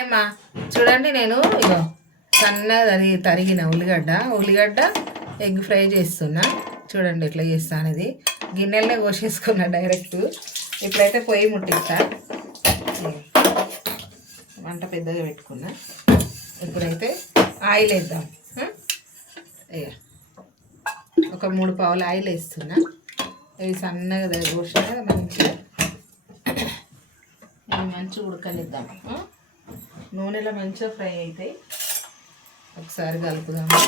అమ్మా చూడండి, నేను ఇగో సన్నగా తరిగిన ఉల్లిగడ్డ ఎగ్ ఫ్రై చేస్తున్నా. చూడండి ఎట్లా చేస్తాను. ఇది గిన్నెలనే కోసేసుకున్నా డైరెక్ట్. ఇప్పుడైతే పొయ్యి ముట్టిస్తా. వంట పెద్దగా పెట్టుకున్నా. ఇప్పుడైతే ఆయిల్ వేద్దాం. ఒక 3 పావులు ఆయిల్ వేస్తున్నా. ఇవి సన్నగా కోసిన మంచిగా ఉడకనిద్దాం. నూనెలో మంచిగా ఫ్రై అవుతాయి. ఒకసారి కలుపుదాము.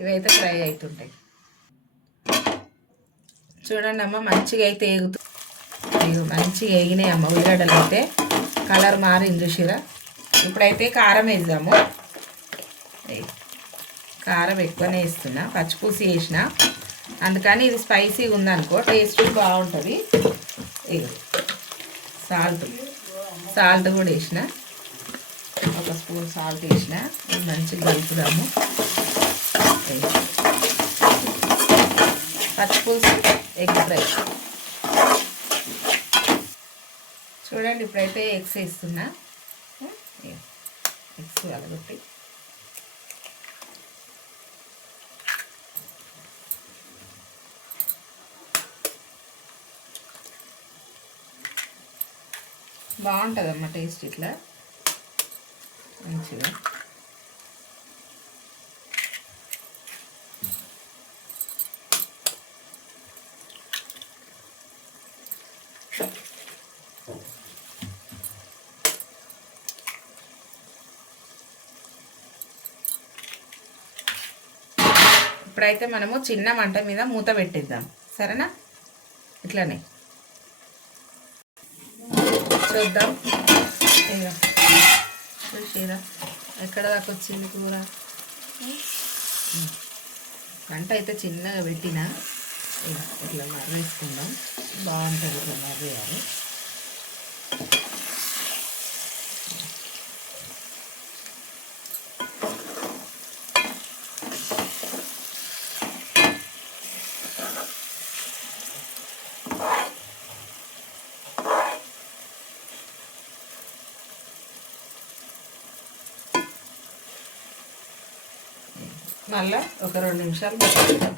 ఇవైతే ఫ్రై అవుతుంటాయి. చూడండి అమ్మ, మంచిగా అయితే మంచిగా ఎగినాయి అమ్మ. ఉల్లిగడ్డలు అయితే కలర్ మారింది చూసిరా. ఇప్పుడైతే కారం వేద్దాము. కారం ఎక్కువనే వేస్తున్నా, పచ్చిపూసి వేసిన, అందుకని ఇది స్పైసీగా ఉందనుకో టేస్ట్ బాగుంటుంది. ఇది సాల్ట్ కూడా వేసిన, 1 స్పూన్ సాల్ట్ వేసిన. ఇది మంచిగా కలుపుదాము. పచ్చిపులుసు ఎగ్ ఫ్రై. చూడండి ఇప్పుడైతే ఎగ్స్ వేస్తున్నా. ఎగ్స్ కలగొట్టి బాగుంటుందమ్మా టేస్ట్ ఇట్లా మంచిగా. ఇప్పుడైతే మనము చిన్న మంట మీద మూత పెట్టిద్దాం, సరేనా? ఇట్లానే చూద్దాం. చూసిరా ఎక్కడ దాకా వచ్చింది కూర. మంట అయితే చిన్నగా పెట్టినా. ఇట్లా మర్రేసుకుందాం, బాగుంటుంది. ఇట్లా మర్రేయాలి. మళ్ళీ ఒక 2 నిమిషాలు పెట్టుకుందాం.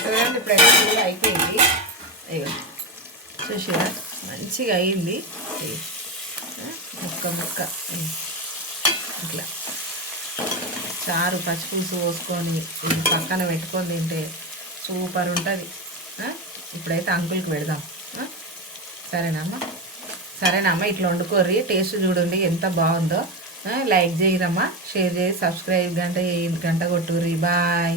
చూడండి ఇప్పుడైతే కూర అయిపోయింది. అయ్యో చూసిరా మంచిగా అయింది. ముక్క ఇట్లా చారు పచ్చిపులుసు పోసుకొని పక్కన పెట్టుకొని తింటే సూపర్ ఉంటుంది. ఇప్పుడైతే అంకుల్కి పెడదాం. సరేనమ్మా ఇట్లా వండుకోర్రి. టేస్ట్ చూడండి ఎంత బాగుందో. లైక్ చేయరమ్మా, షేర్ చేసి సబ్స్క్రైబ్ గంట కొట్టుర్రి. బాయ్.